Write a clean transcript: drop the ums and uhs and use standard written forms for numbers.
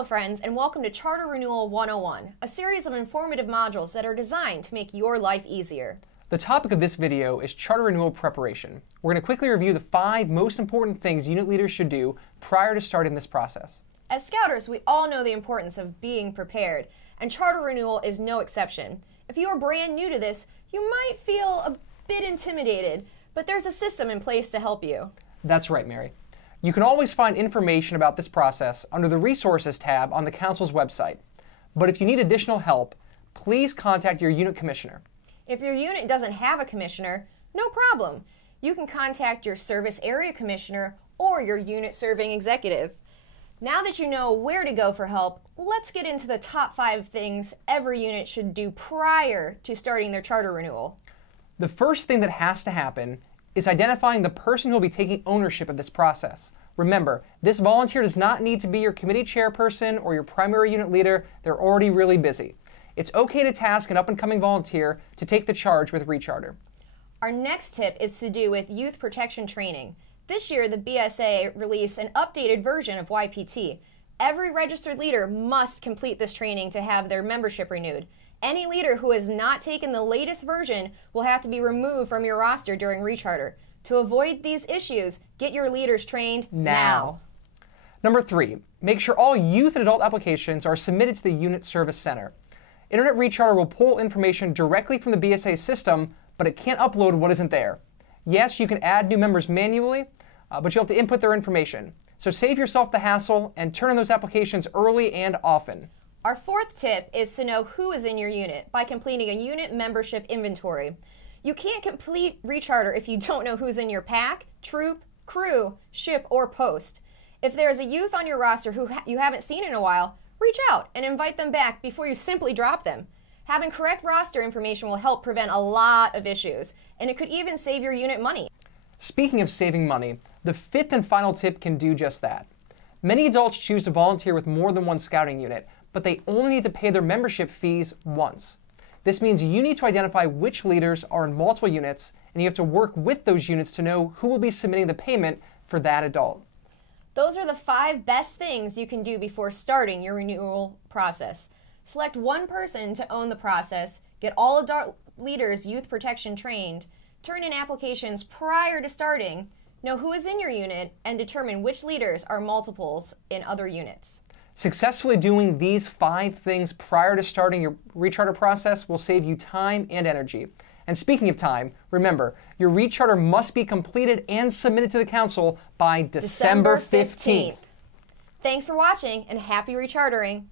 Hello friends, and welcome to Charter Renewal 101, a series of informative modules that are designed to make your life easier. The topic of this video is charter renewal preparation. We're going to quickly review the 5 most important things unit leaders should do prior to starting this process. As Scouters, we all know the importance of being prepared, and charter renewal is no exception. If you are brand new to this, you might feel a bit intimidated, but there's a system in place to help you. That's right, Mary. You can always find information about this process under the Resources tab on the Council's website. But if you need additional help, please contact your unit commissioner. If your unit doesn't have a commissioner, no problem. You can contact your service area commissioner or your unit serving executive. Now that you know where to go for help, let's get into the top 5 things every unit should do prior to starting their charter renewal. The first thing that has to happen is identifying the person who will be taking ownership of this process. Remember, this volunteer does not need to be your committee chairperson or your primary unit leader. They're already really busy. It's okay to task an up-and-coming volunteer to take the charge with Recharter. Our next tip is to do with youth protection training. This year, the BSA released an updated version of YPT. Every registered leader must complete this training to have their membership renewed. Any leader who has not taken the latest version will have to be removed from your roster during Recharter. To avoid these issues, get your leaders trained now. Number 3, make sure all youth and adult applications are submitted to the Unit Service Center. Internet Recharter will pull information directly from the BSA system, but it can't upload what isn't there. Yes, you can add new members manually, but you'll have to input their information. So save yourself the hassle and turn in those applications early and often. Our 4th tip is to know who is in your unit by completing a unit membership inventory. You can't complete Recharter if you don't know who's in your pack, troop, crew, ship, or post. If there is a youth on your roster who you haven't seen in a while, reach out and invite them back before you simply drop them. Having correct roster information will help prevent a lot of issues, and it could even save your unit money. Speaking of saving money, the 5th and final tip can do just that. Many adults choose to volunteer with more than one scouting unit, but they only need to pay their membership fees once. This means you need to identify which leaders are in multiple units, and you have to work with those units to know who will be submitting the payment for that adult. Those are the 5 best things you can do before starting your renewal process. Select one person to own the process, get all adult leaders youth protection trained, turn in applications prior to starting, know who is in your unit, and determine which leaders are multiples in other units. Successfully doing these 5 things prior to starting your Recharter process will save you time and energy. And speaking of time, remember, your Recharter must be completed and submitted to the Council by December 15th. Thanks for watching, and happy Rechartering!